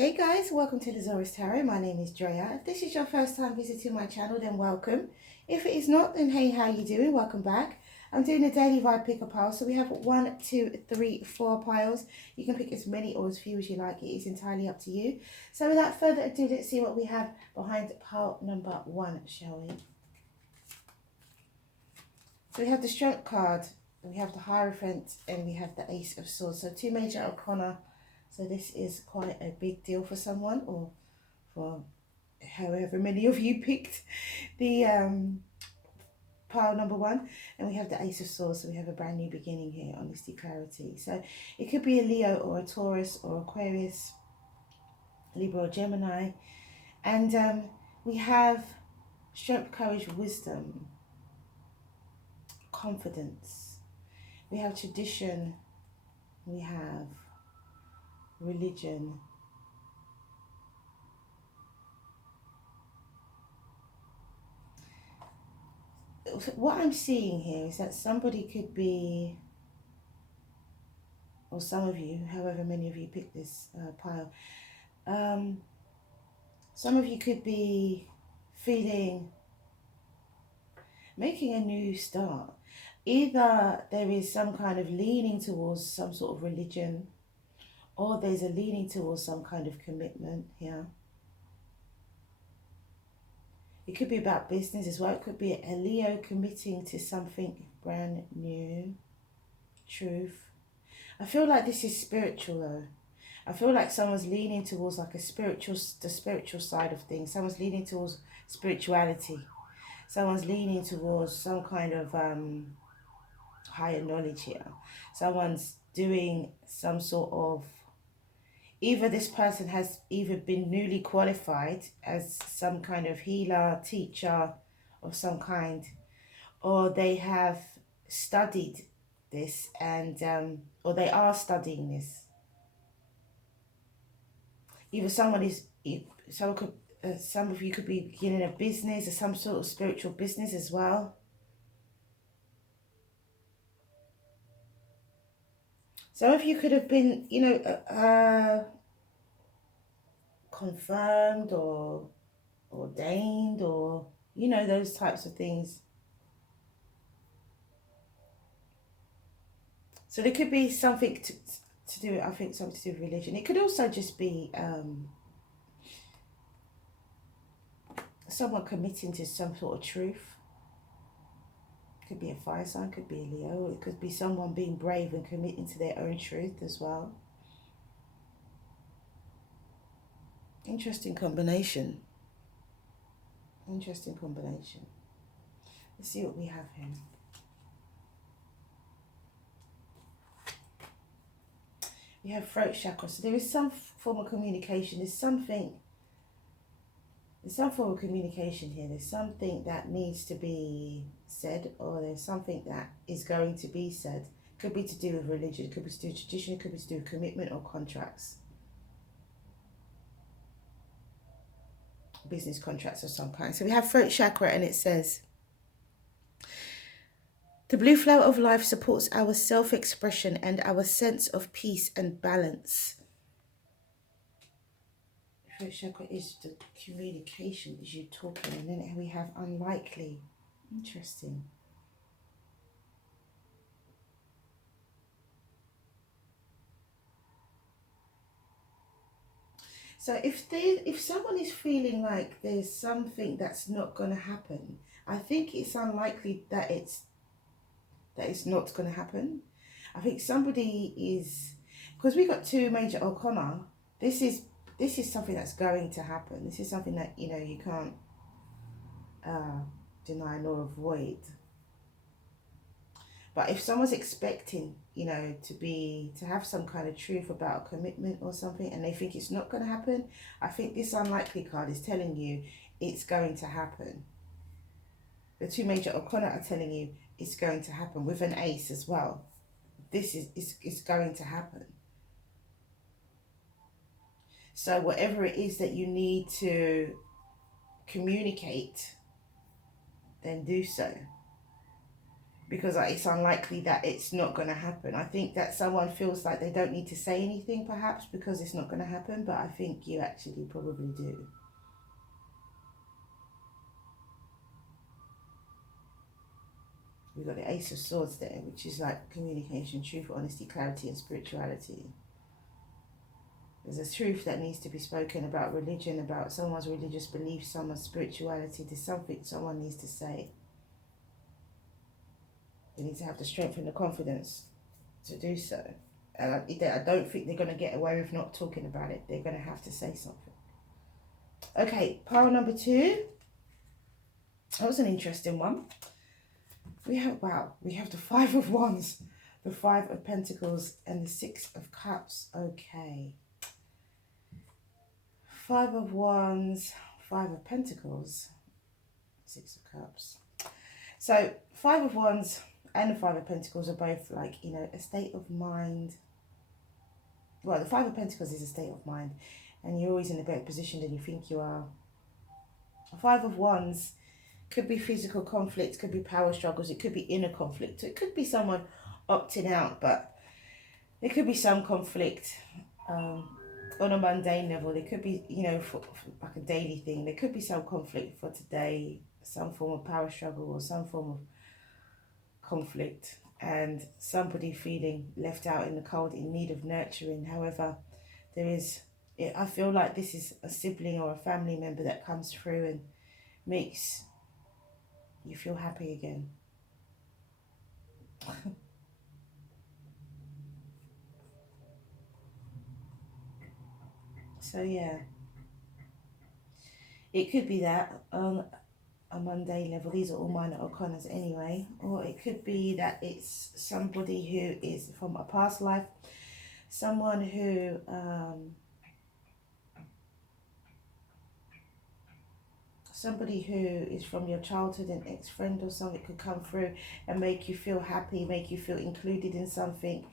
Hey guys, welcome to the Zarious Tarot. My name is Drea. If this is your first time visiting my channel, then welcome. If it is not, then hey, how you doing? Welcome back. I'm doing a daily vibe pick a pile. So we have 1, 2, 3, 4 piles. You can pick as many or as few as you like. It is entirely up to you. So without further ado, let's see what we have behind pile number 1, shall we? So we have the Strength card, we have the Hierophant, and we have the Ace of Swords. So 2 major arcana. So this is quite a big deal for someone, or for however many of you picked the pile number 1. And we have the Ace of Swords, so we have a brand new beginning here, honesty, clarity. So it could be a Leo or a Taurus or Aquarius, Libra or Gemini. And we have strength, courage, wisdom, confidence. We have tradition. We have religion. What I'm seeing here is that somebody could be, or some of you, however many of you picked this pile, some of you could be making a new start. Either there is some kind of leaning towards some sort of religion, or there's a leaning towards some kind of commitment here. It could be about business as well. It could be a Leo committing to something brand new, truth. I feel like this is spiritual though. I feel like someone's leaning towards like the spiritual side of things. Someone's leaning towards spirituality. Someone's leaning towards some kind of higher knowledge here. Someone's doing some sort of, either this person has either been newly qualified as some kind of healer, teacher of some kind, or they have studied this and or they are studying this. Either someone is, some of you could be beginning a business or some sort of spiritual business as well. Some of you could have been, confirmed or ordained, or, those types of things. So there could be something to do, I think, something to do with religion. It could also just be someone committing to some sort of truth. Could be a fire sign, could be a Leo. It could be someone being brave and committing to their own truth as well. Interesting combination. Interesting combination. Let's see what we have here. We have throat chakra. So there is some form of communication. There's some form of communication here. There's something that needs to be said, or there's something that is going to be said. Could be to do with religion, could be to do with tradition, could be to do with commitment or contracts. Business contracts of some kind. So we have throat chakra, and it says, the blue flower of life supports our self-expression and our sense of peace and balance. Throat chakra is the communication, is you talking, and then we have unlikely. Interesting. So if someone is feeling like there's something that's not going to happen, I think it's unlikely that it's not going to happen. I think somebody is, because we got 2 major arcana. This is something that's going to happen. This is something that you can't deny nor avoid. But if someone's expecting, to have some kind of truth about a commitment or something, and they think it's not going to happen, I think this unlikely card is telling you it's going to happen. The 2 major arcana are telling you it's going to happen, with an ace as well. This is going to happen. So whatever it is that you need to communicate, then do so. because it's unlikely that it's not going to happen. I think that someone feels like they don't need to say anything perhaps because it's not going to happen, but I think you actually probably do. We've got the Ace of Swords there, which is like communication, truth, honesty, clarity, and spirituality. There's a truth that needs to be spoken about religion, about someone's religious beliefs, someone's spirituality. There's something someone needs to say. They need to have the strength and the confidence to do so. And I don't think they're going to get away with not talking about it. They're going to have to say something. Okay, pile number 2. That was an interesting one. We have the 5 of Wands, the 5 of Pentacles, and the 6 of Cups. Okay. 5 of Wands, 5 of Pentacles, 6 of Cups. So 5 of Wands and the 5 of Pentacles are both like, you know, a state of mind. Well, the 5 of Pentacles is a state of mind, and you're always in a better position than you think you are. 5 of Wands could be physical conflict, could be power struggles, it could be inner conflict. It could be someone opting out, but there could be some conflict on a mundane level. There could be, you know, for like a daily thing. There could be some conflict for today, some form of power struggle or some form of conflict, and somebody feeling left out in the cold, in need of nurturing. However, I feel like this is a sibling or a family member that comes through and makes you feel happy again. So yeah, it could be that on a mundane level. These are all minor arcanas anyway. Or it could be that it's somebody who is from a past life, someone who is from your childhood, an ex-friend or something could come through and make you feel happy, make you feel included in something,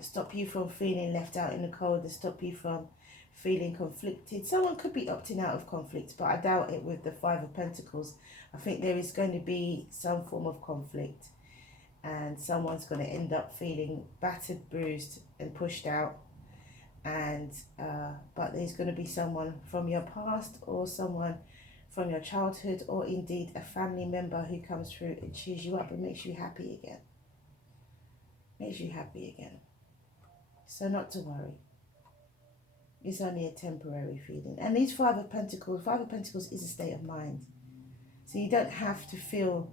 stop you from feeling left out in the cold, and stop you from feeling conflicted. Someone could be opting out of conflict, but I doubt it with the 5 of Pentacles. I think there is going to be some form of conflict, and someone's going to end up feeling battered, bruised, and pushed out. And but there's going to be someone from your past or someone from your childhood, or indeed a family member who comes through and cheers you up and makes you happy again. Makes you happy again. So not to worry. It's only a temporary feeling. And these 5 of Pentacles is a state of mind. So you don't have to feel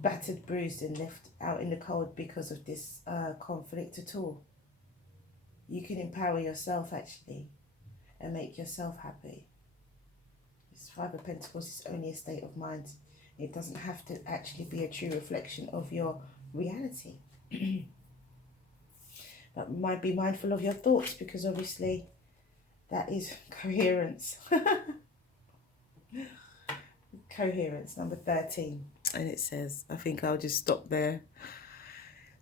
battered, bruised, and left out in the cold because of this conflict at all. You can empower yourself actually and make yourself happy. This 5 of Pentacles is only a state of mind. It doesn't have to actually be a true reflection of your reality. But might be mindful of your thoughts, because obviously that is coherence. Coherence, number 13. And it says, I think I'll just stop there.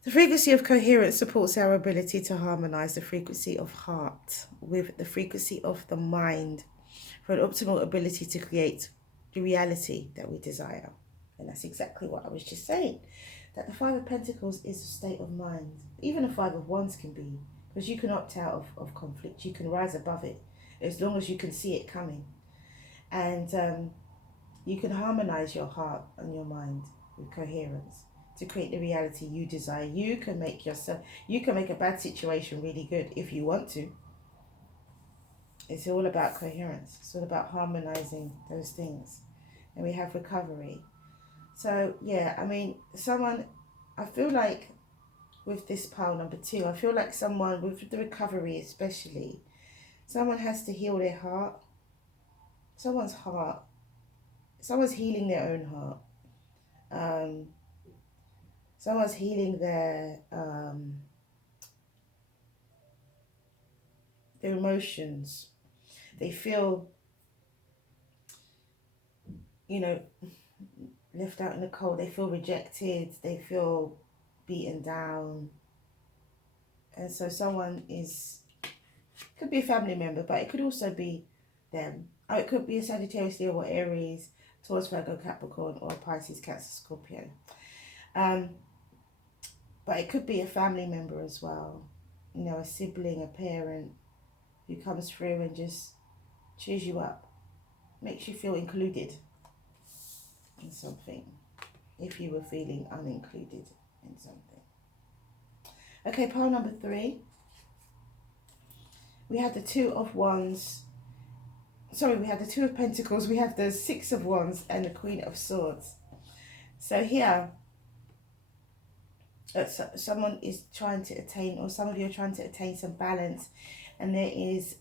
The frequency of coherence supports our ability to harmonize the frequency of heart with the frequency of the mind for an optimal ability to create the reality that we desire. And that's exactly what I was just saying, that the 5 of Pentacles is a state of mind. Even a 5 of Wands can be, because you can opt out of conflict. You can rise above it as long as you can see it coming. And you can harmonize your heart and your mind with coherence to create the reality you desire. You can make a bad situation really good if you want to. It's all about coherence. It's all about harmonizing those things. And we have recovery. So yeah, I mean, I feel like with this pile number 2, I feel like someone with the recovery especially, someone has to heal their heart. Someone's healing their own heart. Someone's healing their emotions. They feel, you know, left out in the cold. They feel rejected. They feel beaten down. And so could be a family member, but it could also be them. Or it could be a Sagittarius, Leo, or Aries, Taurus, Virgo, Capricorn, or Pisces, Cancer, Scorpio. But it could be a family member as well. You know, a sibling, a parent who comes through and just cheers you up. Makes you feel included in something. If you were feeling unincluded in something. Okay, pile number 3. We have the 2 of Wands. Sorry, we have the 2 of Pentacles. We have the 6 of Wands and the Queen of Swords. So here, someone is trying to attain, or some of you are trying to attain some balance. And there is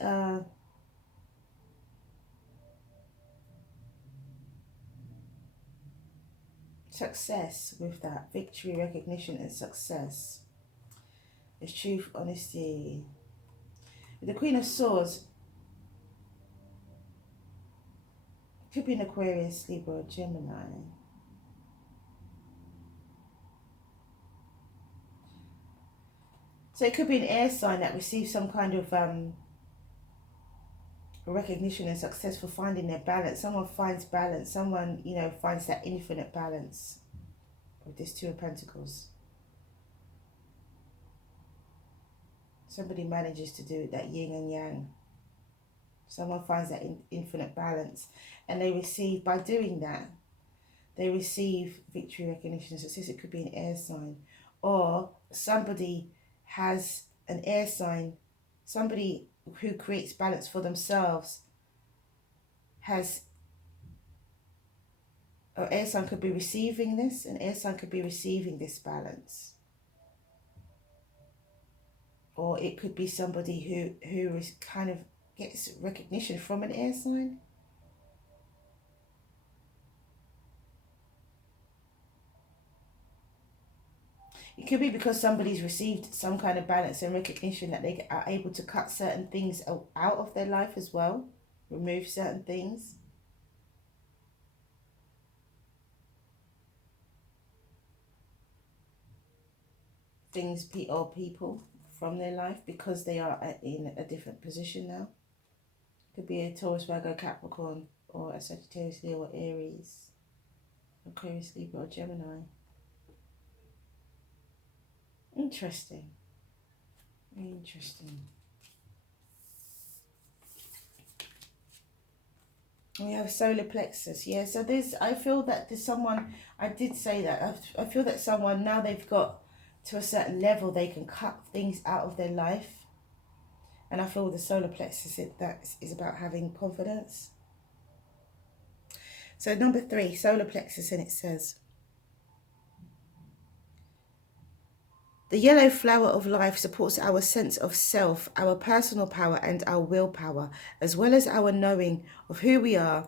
success with that. Victory, recognition and success. There's truth, honesty. With the Queen of Swords, could be an Aquarius, Libra, or Gemini. So it could be an air sign that receives some kind of recognition and success for finding their balance. Someone finds balance. Someone, you know, finds that infinite balance with this 2 of Pentacles. Somebody manages to do that yin and yang. Someone finds that infinite balance. And they receive, by doing that, they receive victory, recognition, and success. It could be an air sign. Or somebody has an air sign. Somebody who creates balance for themselves has, or air sign could be receiving this. An air sign could be receiving this balance. Or it could be somebody who is kind of gets recognition from an air sign. It could be because somebody's received some kind of balance and recognition that they are able to cut certain things out of their life as well. Remove certain things. Things or people from their life because they are in a different position now. Could be a Taurus, Virgo, Capricorn, or a Sagittarius, Leo, or Aries, Aquarius, Libra, or Gemini. Interesting. Interesting. We have solar plexus. Yeah, so I feel that there's someone, I did say that, I feel that someone, now they've got to a certain level, they can cut things out of their life. And I feel the solar plexus, that is about having confidence. So number 3, solar plexus, and it says, the yellow flower of life supports our sense of self, our personal power and our willpower, as well as our knowing of who we are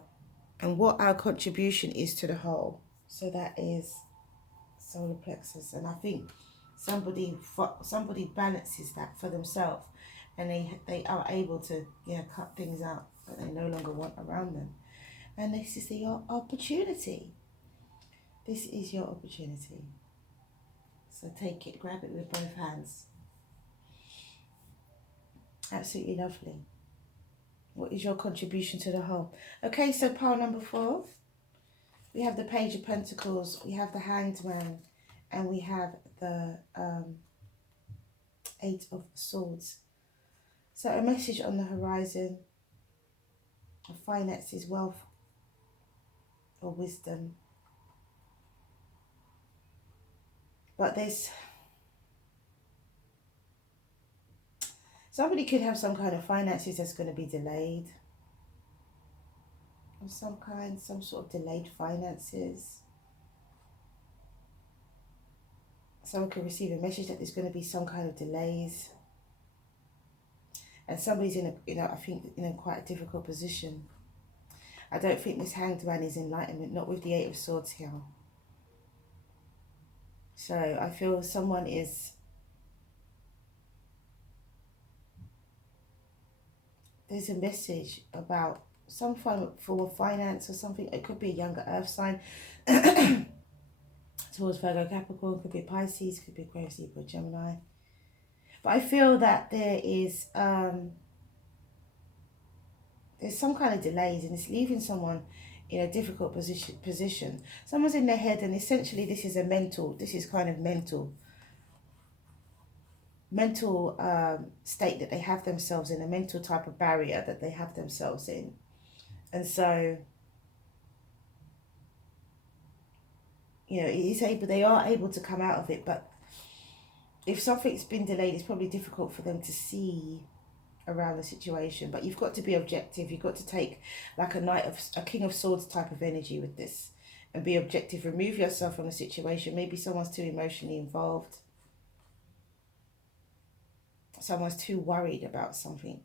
and what our contribution is to the whole. So that is solar plexus. And I think somebody balances that for themselves, and they are able to cut things out that they no longer want around them. And this is your opportunity. This is your opportunity. So take it, grab it with both hands. Absolutely lovely. What is your contribution to the whole? Okay, so pile number 4. We have the Page of Pentacles, we have the Hanged Man, and we have the 8 of Swords. So a message on the horizon of finances, wealth, or wisdom. But there's somebody could have some kind of finances that's going to be delayed. Of some kind, some sort of delayed finances. Someone could receive a message that there's going to be some kind of delays. And somebody's I think in a quite a difficult position. I don't think this Hanged Man is enlightenment, not with the 8 of Swords here. So I feel someone is, there's a message about some form of finance or something. It could be a younger earth sign. Towards Virgo, Capricorn, could be Pisces, could be Aquarius, Libra, Gemini. But I feel that there is there's some kind of delays, and it's leaving someone in a difficult position. Someone's in their head, and essentially this is kind of mental. mental state that they have themselves in, a mental type of barrier that they have themselves in. And so, you know, they are able to come out of it, but if something's been delayed, it's probably difficult for them to see around the situation. But you've got to be objective. You've got to take like a King of Swords type of energy with this and be objective. Remove yourself from the situation. Maybe someone's too emotionally involved. Someone's too worried about something.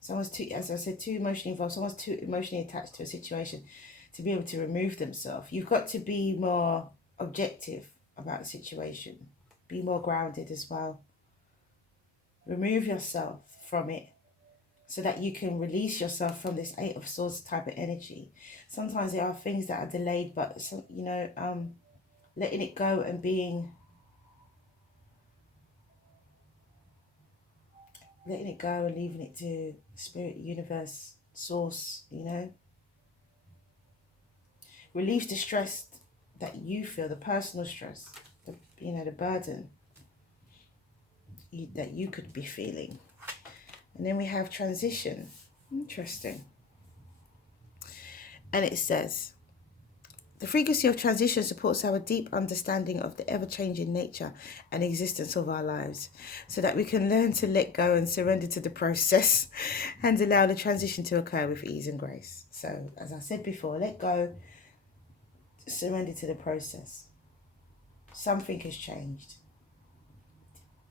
Someone's too, as I said, too emotionally involved. Someone's too emotionally attached to a situation to be able to remove themselves. You've got to be more objective about the situation. Be more grounded as well. Remove yourself from it so that you can release yourself from this Eight of Swords type of energy. Sometimes there are things that are delayed, but some, you know, letting it go and letting it go and leaving it to spirit, universe, source, you know. Relieve the stress that you feel, the personal stress, you know, the burden that you could be feeling. And then we have transition. Interesting. And it says, the frequency of transition supports our deep understanding of the ever-changing nature and existence of our lives, so that we can learn to let go and surrender to the process and allow the transition to occur with ease and grace. So, as I said before, let go, surrender to the process. Something has changed.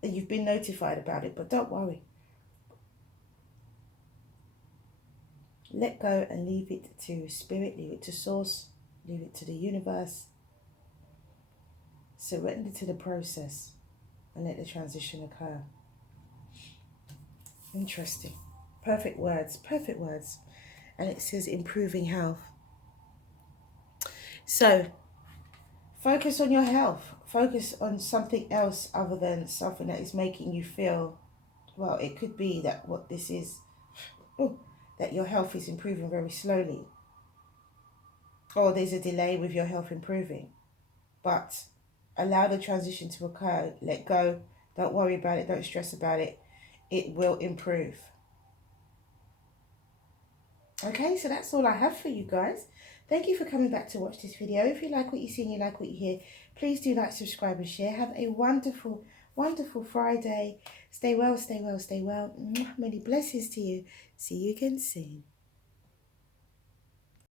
And you've been notified about it, but don't worry. Let go and leave it to spirit, leave it to source, leave it to the universe. Surrender to the process and let the transition occur. Interesting. Perfect words, perfect words. And it says improving health. So, focus on your health. Focus on something else other than something that is making you feel, well, it could be that what this is, that your health is improving very slowly. Or there's a delay with your health improving. But allow the transition to occur. Let go. Don't worry about it. Don't stress about it. It will improve. Okay, so that's all I have for you guys. Thank you for coming back to watch this video. If you like what you see and you like what you hear, please do like, subscribe and share. Have a wonderful, wonderful Friday. Stay well, stay well, stay well. Many blessings to you. See you again soon.